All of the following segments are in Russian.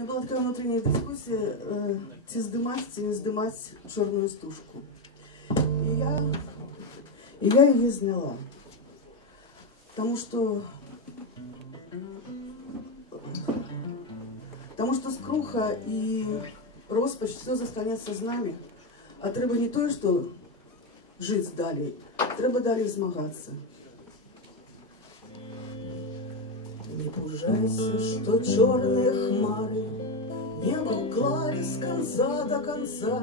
меня была такая внутренняя дискуссия, ці здымать, ці не здымать черную стужку. И я ее сняла. Потому что скруха и роспач все застанецца з нами. А трэба не тое, что жить далей, трэба далей змагацца. Не пужайся, что черные хмары небо уклали с конца до конца,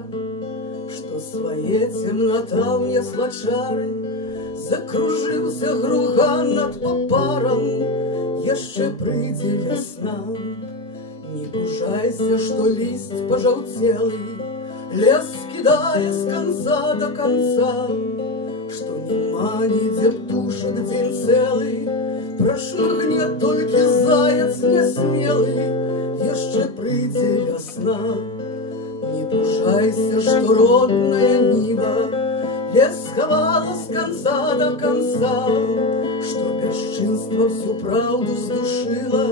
что свае темнота внесла чары, закружился груган над попаром, яшчэ прыйдзе весна. Не пужайся, что лист пожелтелый лес кидая с конца до конца, что нема нигде птушек день целый, прошмыгнет только заяц несмелый, яшчэ прыйдзе весна. Не пужайся, что родная нива лес сховала с конца до конца, что бесчинство всю правду сдушило,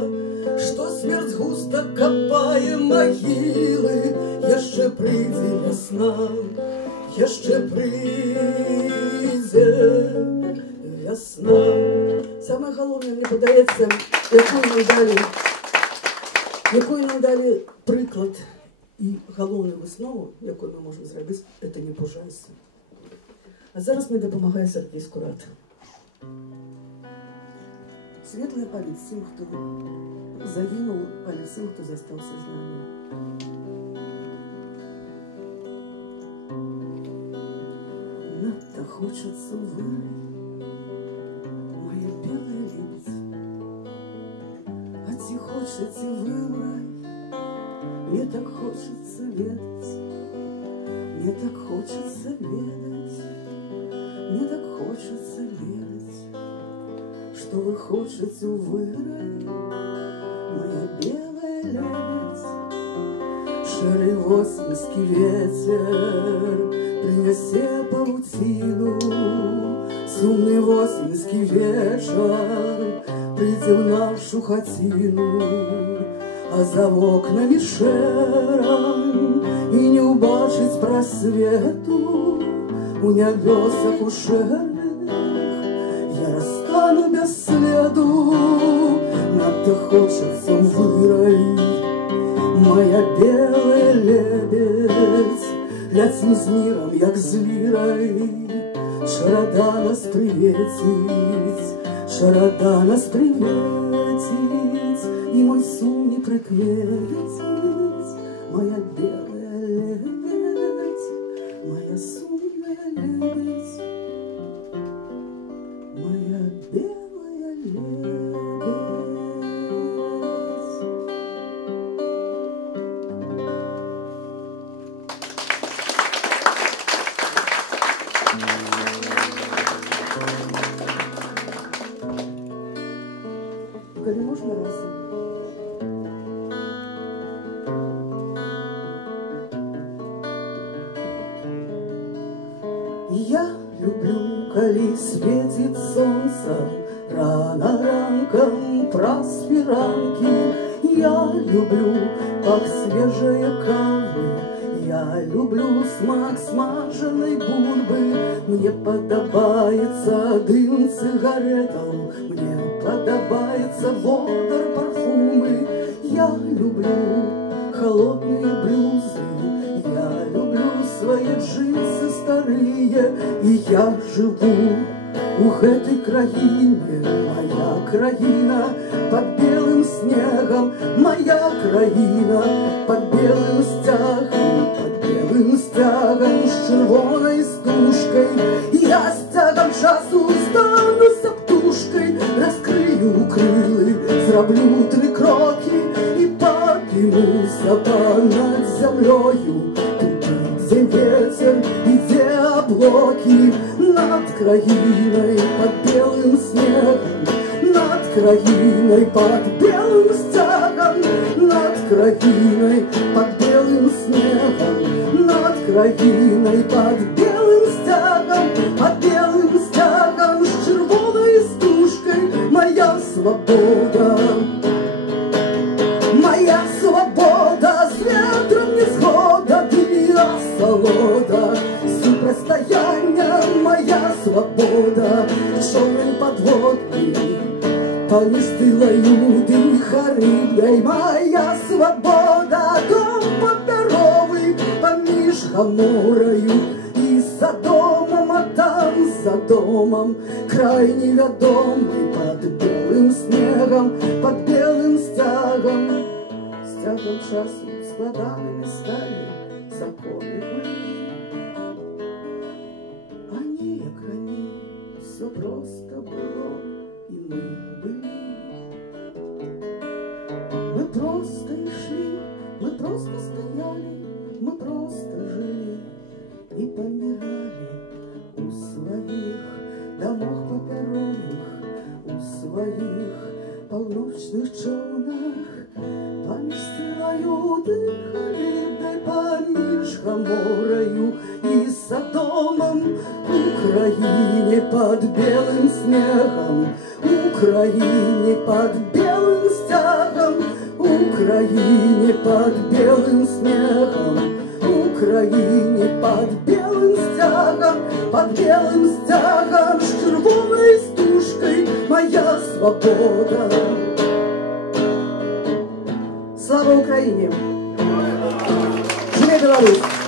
что смерть густо копае могилы, яшчэ прыйдзе весна, яшчэ прыйдзе весна. Самое галоўнае, мне падаецца, якую нам далі прыклад і галоўную выснову, якую мы можем зрабіць, это не пужайся. А зараз мне дапамагае Сергей Скурат. Светлая память всем, кто загинул, а не всем, кто застался с нами. Надто хочется вырыть, моя белая лебедь, а ти хочете выбрать. Мне так хочется ведать, мне так хочется ведать, мне так хочется верить, что вы хотите вырать, моя белая лебедь. Шэрый восеньскі ветер принесе павуцину, сумный восеньскі вечер прийти в нашу хатину, а за окнами шэрам и не убачить просвету у нябёсах у шэрых я растану без следу. Надто хочется вырыть, моя белая лебедь, ляцім з миром, як з лірай, шарада нас приветить, шарада нас приветить, и мой сум не прикметить, моя белая лебедь, моя сумная лебедь, моя белая лебедь. Коли можно раз. Я люблю, коли светит солнце рано ранком праз фіранкі. Я люблю, как свежая кавы, я люблю смак смаженной бульбы. Мне подобается дым сигаретов, мне подобается водар парфумы. Я люблю холодные блюзы, я люблю свои джинсы старые. И я живу у гэтай краіне, моя краіна под белым снегом, моя краіна под белым стягом, с червоной стужкой. Я с тягом часу стануся птушкой, раскрыю крылы, зраблю 3 кроки и поднимуся понад землею, туди, где ветер и где облаки. Над краиной под белым снегом, над краиной под белым стягом, над краиной под белым снегом, над краиной под белым стягом, под белым стягом с червоной стужкой. Моя свобода, моя свобода. Хаморою дихарибной моя свобода, дом паперовый поміж Хаморою и Содомом, а там за домом край неведомый под белым снегом, под белым стягом. Стягом часу складанными стали законы были. Они, як ранее, все просто было, и мы были. Мы просто и шли, мы просто стояли, мы просто жили и помирали у своих домов паперовых, у своих полночных челнах. Поміж стіною дихарибной, поміж Хаморою и Содомом, Украине под белым снегом, Украине под белым стягом, Украине под белым снегом, Украине под белым стягом, с червоной стужкой моя свобода. Слава Украине! Живе Беларусь!